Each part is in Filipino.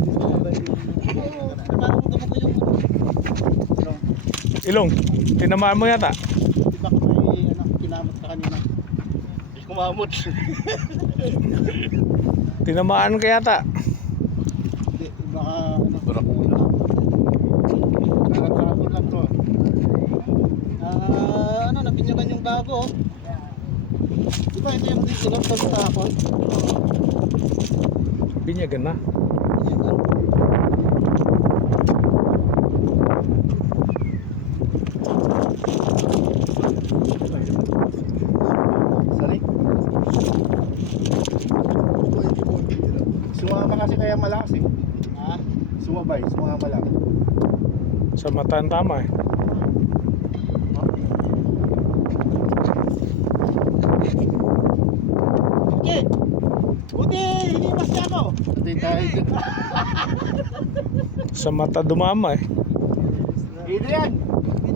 Parang dumugo yung Ilong, tinamaan mo yata. tibak may kinamot ka kanina. Hindi kumamot. Tinamaan ka yata. Hindi, baka Barakuna. Nakatapon lang to. Napinyagan yung bago. Di ba ito yung sinap sa tapon? Binyagan na. Pinyagan. Salik. Sumama kasi kaya malakas eh. Ha? Sumabay, sumama lang. Sa mata ang tama eh. Okay. Buti, hinimas niya ako. Hindi tayo. Sa mata dumama eh. Adrian,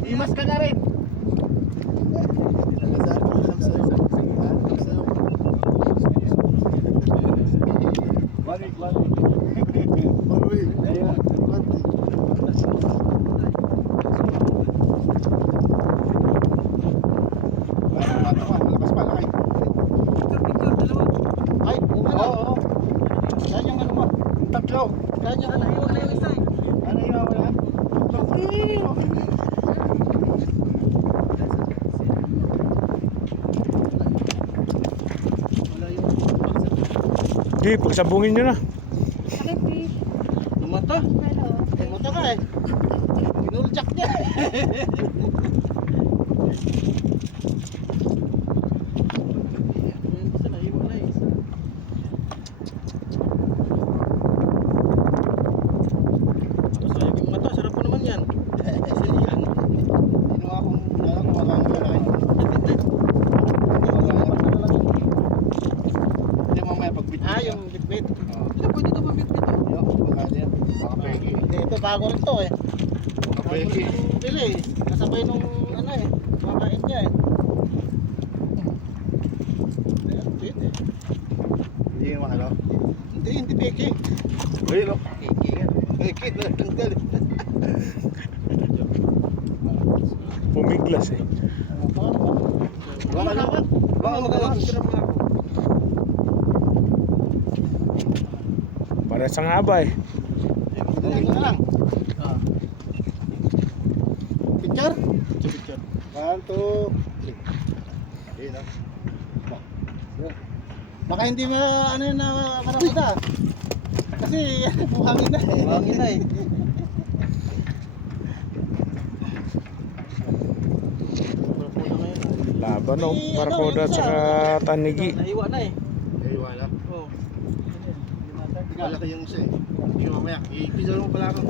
imas ka na rin. Ay, Oo. saan yung ano mo? Tatlo. Saan yung ano? Ano yung wala? Di, pagsabungin nyo na. Tumata. Tumata ka eh. Ginuljak niya. Kinuha kong malaki. Hindi mamaya pagbit. Yung bitbit. Pwede ito mabitbit. Baka yan. Baka peke. Hindi, ito bago rin to eh. Baka Bago peke. rin yung bili eh. Kasabay nung makain niya eh. Ayan, pwede. Hindi yung ano. Hindi peke. Ayun o. Peke na tanggal. Pumiglas eh. Baka naman. Baka magalang. Parehas ang haba eh. Dali na lang. Picture? Picture. 1, 2, 3. Ayun o. Baka hindi mo yun na karamuda. Kasi buhangin na eh. Buhangin na eh. Laban o, Barracuda at saka Tanigi. Naiwa na eh. Ay, wala. Oo. Malaki yung isa eh. Hindi mamaya. Ipidalo mo pala ako.